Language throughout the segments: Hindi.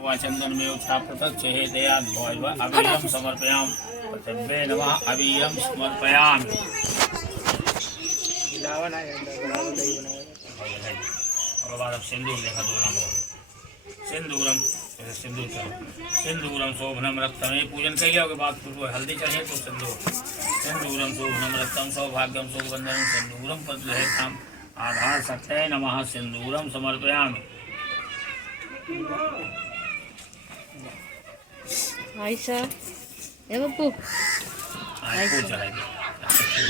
चंदन में उत्थापित चेहेदयाद भोजव अवीरम समर्पयाम पृथिव्ये नमः अवीरम समर्पयामि। और बाद अब सिंदूर देखा दो नाम सिंदूरम सिंदूर सिंदूरम शोभनम रक्तम ये पूजन कर लिया। बाद हल्दी चाहिए तो सिंदूर सिंदूरम शोभनम रक्तम सौभाग्यम सुगंधम सिंदूरम पद्म आधार सत्य नमः सिंदूरम समर्पयामि। आयशा ए बप्पू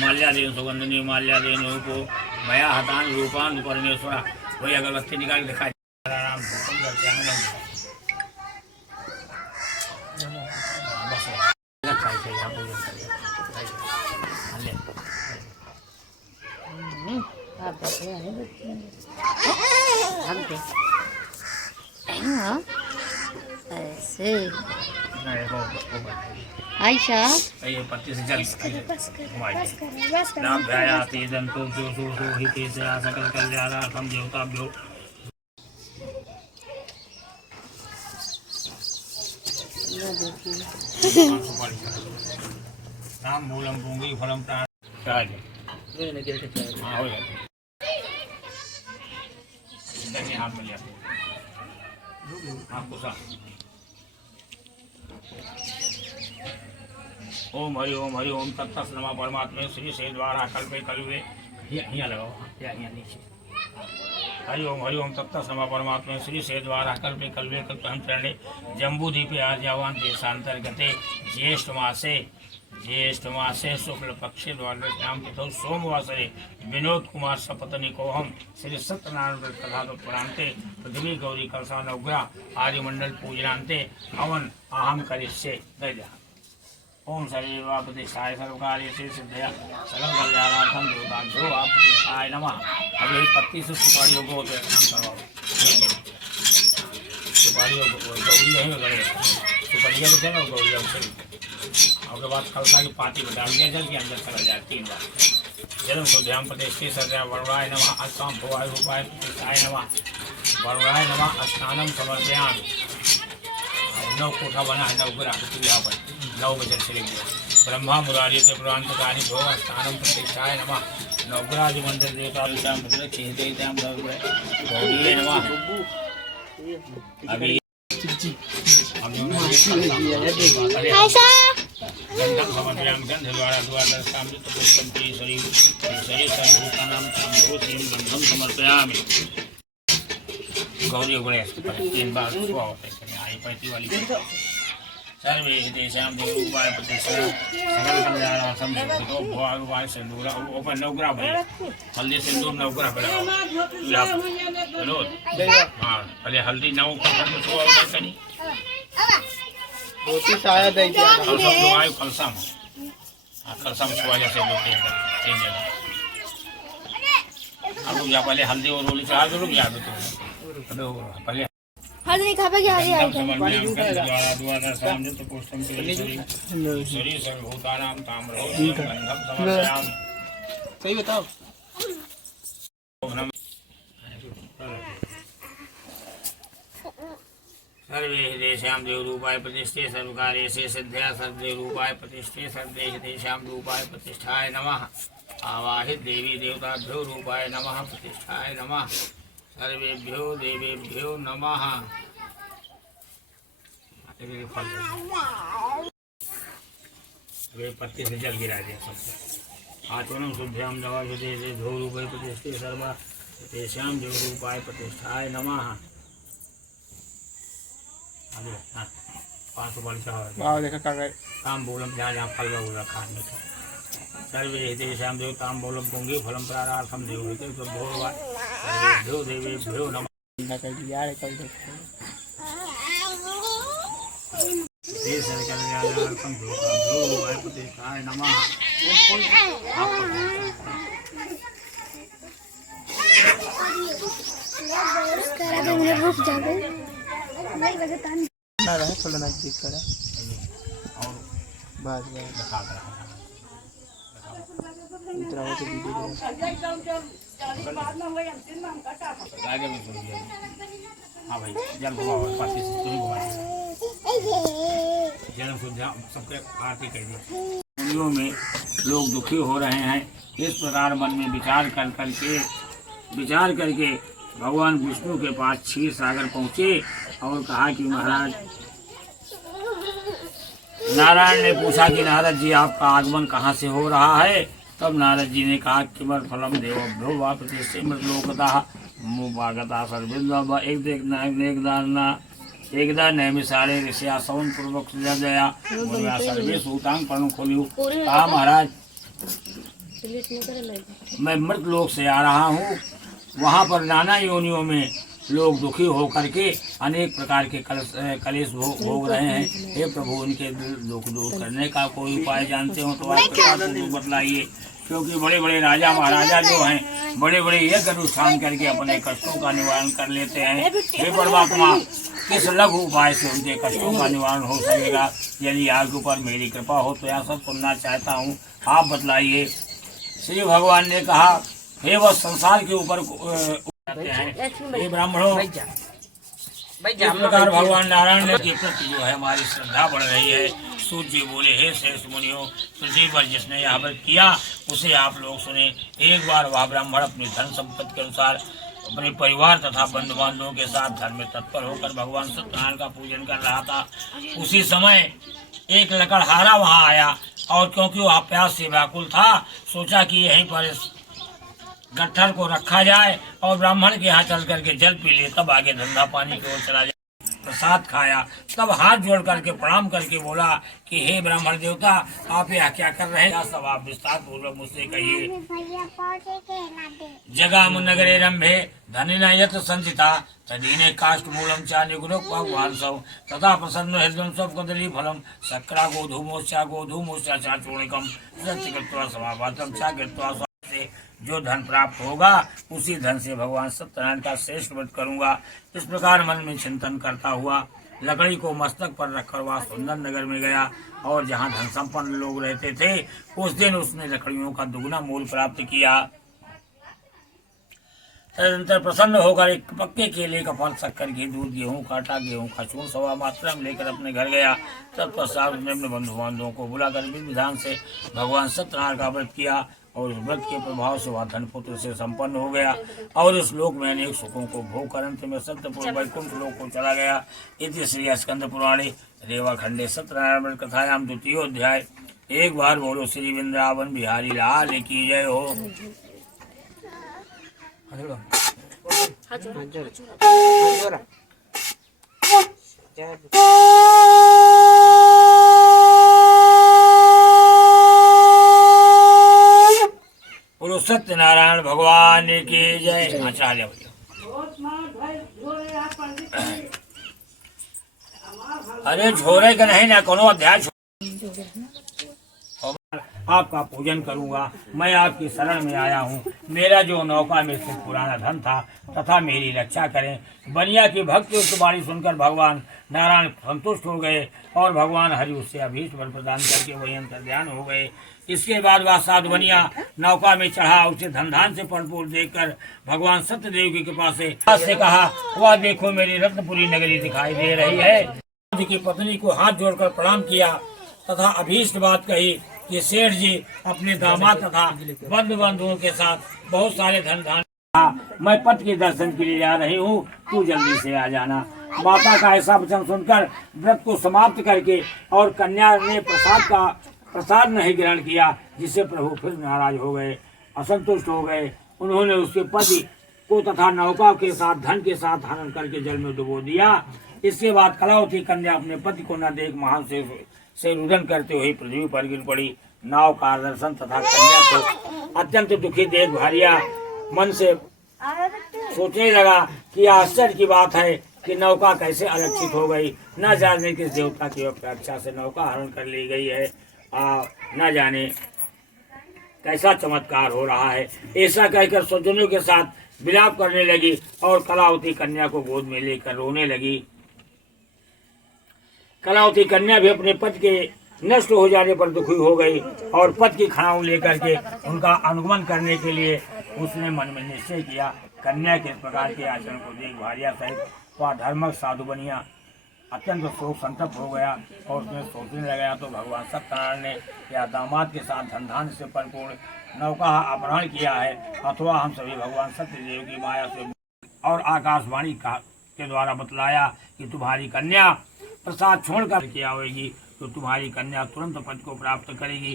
माल्यादेन सुगंधनी माल्यादेन रूपो मया हतान रूपान परमेश्वरा। वही अगरबत्ती निकाल दिखा राम ऐसे आयशा ये पत्ती से जल राम ध्यायाति दंतो जो हिते से सकल कल्याणार्थम देवताभ्यो राम मूलम पूंगी फलम प्राण हाथ में लिया आपको सा ओम हरि ओम तत्त नमा परमात्मा श्री से द्वारा कल्पे कलुए यहाँ लगाओ यहाँ नीचे हरि ओम तत्त नमा परमात्मा श्री से द्वारा कल्पे कलुए कल्पे जम्बूदीपे आर्यावान देशांतर्गते ज्येष्ठ मासे शुक्ल पक्षे द्वारा प्रथम सोमवासरे विनोद कुमार सपत्नी को हम श्री सत्यनारायण कथा पुरांते पृथ्वी गौरी कलसा नवग्रह आर्यमंडल पूजनांते हवन अहम करिष्ये दया। ओम सर्वे प्रतिष्ठाय सर्वकार्य से सिद्धया सकल कल्याणार्थम देवताभ्यो प्रतिष्ठाय नमः। अभी पत्ती से सुपारी को करवाओ सुपारी गौरी है गड़े सुपारिया को देना गौरिया से उसके बाद कलसा की पाती में डाल दिया जल के अंदर चला जाए 3 बार जन्म को ध्यान प्रतिष्ठे सर्या वरुणाय नमः अस्ताम भुवाय रूपाय प्रतिष्ठाय नमः वरुणाय नमः स्नानम समर्पयामि। 9 कोठा बना है 9 ग्रह पृथ्वी पर 9 बजन चले गए ब्रह्मा मुरारी से पुरांतकानि भोग स्थानम प्रतिष्ठाय नमः। नवग्रह मंदिर देवता गौरी नमः। अभी गंधम समर्पयामि गंधद्वारा द्वादशामृत पुष्पं केसरी केसरी सर्वभूतानां ताम्रोसीं गंधम समर्पयामि। गौरी गणेश 3 बार आई पैती वाली सर्वे तेषां देवरूपाय प्रतिष्ठा सकल कल्याणार्थं देवतो भगवान सिंदूर ऊपर 9 ग्राम है हल्दी सिंदूर 9 ग्राम है हाँ पहले हल्दी 9 कनी रोटी शायद है क्या और सब लोग आए कलसम सुबह जैसे लोग 3 जन अब लोग यहाँ पहले हल्दी और रोली चढ़ा दो लोग याद तो पहले हल्दी खा पे हरी आई द्वारा सामने पुष्पम केसरी सर्वभूतानां ताम्रोसीं गंधम समर्पयामि। सही बताओ सर्वे देशां देवरूपाय प्रतिष्ठे सर्वकार्ये से सिद्धया सर्वदेवरूपाय प्रतिष्ठे सर्वेश देशां रूपाय प्रतिष्ठाय नमः। आवाहित देवी देवताभ्यो रूपाय नमः प्रतिष्ठाय नमः। सर्वेभ्यो देवेभ्यो नमः। वे पत्ती से जल गिरा दिया सबसे आचमनम शुभ्याम दवा विदेश धो रूपाय प्रतिष्ठे सर्वा देशां देवरूपाय प्रतिष्ठाय नमः। 5 बार वाह देखा कागज ताम बोलम जहाँ फल बहु रखा है सर्वे तेषां देवतां बोलम पुंगी फलम प्राणार्थम देवते तो भो देवेभ्यो नमः। कर दिया यार कल देखते कल्याणार्थम देवताभ्यो प्रतिष्ठाय नमः। ना रहे थोड़ा नजदीक करे और बस दिखा रहा इतना हो तो वीडियो आगे में सुन लिया। हाँ भाई जल घुमाओ पास से तुम्हें घुमाओ जन्म शुद्धा सबके आरती कर दी। दुनिया में लोग दुखी हो रहे हैं, इस प्रकार मन में विचार करके भगवान विष्णु के पास क्षीर सागर पहुँचे और कहा कि महाराज, नारायण ने पूछा कि नारद जी आपका आगमन कहाँ से हो रहा है। तब नारद जी ने कहा किमर फलम देवभ्यो वा प्रतिष्ठिमलोकता मुभागता सर्विंदा एकदा नैमिषारे ऋषिया सवन पूर्वक जया मुनिया सर्वे सूतांग पर्ण खोलियो। कहा महाराज, मैं मृत लोक से आ रहा हूँ, वहाँ पर नाना योनियों में लोग दुखी होकर के अनेक प्रकार के कलेश भोग रहे हैं। हे प्रभु, उनके दुख दूर करने का कोई उपाय जानते हो तो आप बतलाइए, क्योंकि बड़े बड़े राजा महाराजा जो हैं बड़े बड़े यज्ञ अनुष्ठान करके अपने कष्टों का निवारण कर लेते हैं। हे परमात्मा, किस लघु उपाय से उनके कष्टों का निवारण हो सकेगा? यदि आपके ऊपर मेरी कृपा हो तो यह सब सुनना चाहता हूँ, आप बतलाइए। श्री भगवान ने कहा, हे वह संसार के ऊपर हे ब्राह्मणों, इस प्रकार भगवान नारायण के प्रति जो है हमारी श्रद्धा बढ़ रही है। सूत जी बोले, हे श्रेष्ठ मुनियों, पृथ्वी पर जिसने यह व्रत किया उसे आप लोग सुने। एक बार वह ब्राह्मण अपनी धन संपत्ति के अनुसार अपने परिवार तथा बंधु बांधवों के साथ धर्म में तत्पर होकर भगवान सत्यनारायण का पूजन कर रहा था। उसी समय एक लकड़हारा वहां आया और क्योंकि वह प्यास से व्याकुल था, सोचा कि यहीं पर इस गट्ठर को रखा जाए और ब्राह्मण के यहाँ चल करके जल पी ले, तब आगे धंधा पानी की ओर चला जाए। प्रसाद खाया, तब हाथ जोड़ करके प्रणाम करके बोला कि हे ब्राह्मण देवता, आप यहाँ क्या कर रहे हैं? सब आप विस्तार पूर्वक मुझसे कहिए। जगाम नगरे रंभे धनिना यत संचिता तदीने काष्ठ मूलम चा निगुणक भगवान सब तथा प्रसन्न हृदय सब कदली फलम सक्रा गोधूमोचा चा चूर्णिकम सत्य कृत्वा समापातम चा कृत्वा से जो धन प्राप्त होगा उसी धन से भगवान सत्यनारायण का श्रेष्ठ व्रत करूंगा। इस प्रकार मन में चिंतन करता हुआ लकड़ी को मस्तक पर रखकर वह सुंदर नगर में गया और जहाँ धन संपन्न लोग रहते थे उस दिन उसने लकड़ियों का दुगना मूल प्राप्त किया। तदनंतर प्रसन्न होकर एक पक्के केले का फल, शक्कर घी, दूध, गेहूं का आटा, गेहूं का चूर्ण सवा मात्रा में लेकर अपने घर गया। तत्पश्चात उसने अपने बंधु बांधवों को बुलाकर विधि विधान से भगवान सत्यनारायण का व्रत किया और उस व्रत के प्रभाव से वह धनपुत्र से संपन्न हो गया और इस लोक में अनेक सुखों को भोग कर अंत में सत्यपुर वैकुंठ लोक को चला गया। इति श्री स्कंद पुराणे रेवा खंडे सत्यनारायण व्रत कथायाम द्वितीयोध्याय। एक बार बोलो श्री वृंदावन बिहारी लाल की जय हो। बोलो सत्यनारायण भगवान की जय। आचार्य अरे झोरे का नहीं ना कोनो अध्याय, आपका पूजन करूंगा। मैं आपकी शरण में आया हूँ। मेरा जो नौका में से पुराना धन था तथा मेरी रक्षा करें। बनिया की भक्ति उक्त वाणी सुनकर भगवान नारायण संतुष्ट हो गए और भगवान हरि उससे अभीष्ट वर प्रदान करके वही अंतर्ध्यान हो गए। इसके बाद वह साधु बनिया नौका में चढ़ा। उसे धन से भरपूर देखकर भगवान सत्यदेव की कृपा से कहा, वह देखो मेरी रत्नपुरी नगरी दिखाई दे रही है। की पत्नी को हाथ जोड़कर प्रणाम किया तथा अभीष्ट बात कही कि सेठ जी अपने दामाद तथा बंधु बांधवों के साथ बहुत सारे धन मैं पति के दर्शन के लिए जा रही हूँ, तू जल्दी से आ जाना। माता का ऐसा वचन सुनकर व्रत को समाप्त करके और कन्या ने प्रसाद नहीं ग्रहण किया, जिससे प्रभु फिर नाराज हो गए, असंतुष्ट हो गए। उन्होंने उसके पति को तथा नौका के साथ धन के साथ हरण करके जल में डुबो दिया। इसके बाद कलावती कन्या अपने पति को न देख महान से रुदन करते हुए पृथ्वी पर गिर पड़ी। नाव का दर्शन तथा कन्या को अत्यंत दुखी देख भारिया मन से सोचने लगा कि आश्चर्य की बात है कि नौका कैसे अलक्षित हो गई। न जाने किस देवता की अपेक्षा से नौका हरण कर ली गई है, न जाने कैसा चमत्कार हो रहा है। ऐसा कहकर स्वजनों के साथ विलाप करने लगी और कलावती कन्या को गोद में लेकर रोने लगी। कलावती कन्या भी अपने पति के नष्ट हो जाने पर दुखी हो गई और पति की खड़ाऊ लेकर के उनका अनुगमन करने के लिए उसने मन में निश्चय किया। कन्या के इस प्रकार के आचरण को देख भारिया सहित वह धर्मक साधु बनिया अत्यंत शोक संतप्त हो गया और उसमें सोचने लगा तो भगवान सत्यनारायण ने या दामाद के साथ धन धान से परिपूर्ण नौका अपहरण किया है, अथवा हम सभी भगवान सत्यदेव की माया से और आकाशवाणी के द्वारा बतलाया कि तुम्हारी कन्या प्रसाद छोड़कर क्या होगी, तो तुम्हारी कन्या तुरंत पद को प्राप्त करेगी,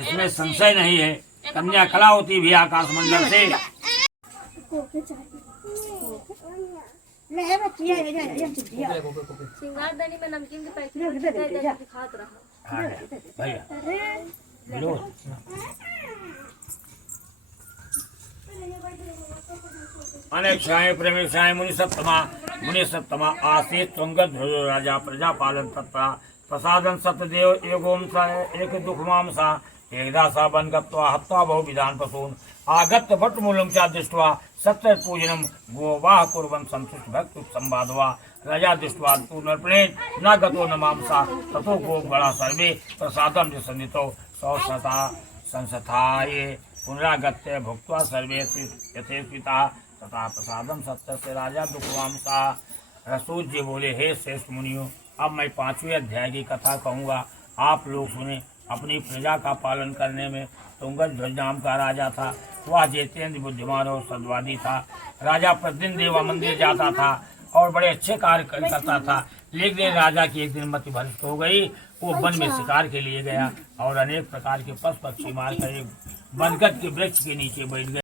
इसमें संशय नहीं है। कन्या कलावती भी आकाश मंडल से सिंगारदानी में नमकीन के पैकेट खात रहा भैया विरोध अनेक छाएं प्रेमी छाएं मुनि सप्तमा आसीत त्वंगत ध्वजो राजा प्रजापालन तत्परा प्रसादन सत्यदेव एगोम सा एक दुखमाम सा एकदा सा बन गत्वा हत्वा बहु विधान पशून आगत भट्ट मूलम चा दृष्ट्वा सत्य पूजनम गोवाह कुर्वन् संतुष्ट भक्त संवादवा राजा दृष्ट्वा तु नर्पणे न गतो न मांसा ततो गो बड़ा सर्वे प्रसादम संदितो सौसता संस्थाये पुनरागत्य भुक्त्वा सर्वे यथेस्विता तथा प्रसादम सत्य से राजा दुखवांसा। रसूल जी बोले, हे श्रेष्ठ मुनियों, अब मैं 5वें अध्याय की कथा कहूँगा, आप लोग सुने। अपनी प्रजा का पालन करने में तुंगध्वज नाम का राजा था। वह जितेंद्र बुद्धिमान और सद्वादी था। राजा प्रतिदिन देवा मंदिर जाता था और बड़े अच्छे कार्य करता था, लेकिन राजा की एक दिन मति भ्रष्ट हो गई। वो वन में शिकार के लिए गया और अनेक प्रकार के पशु पक्षी मारकर एक बनगद के वृक्ष के नीचे बैठ गए।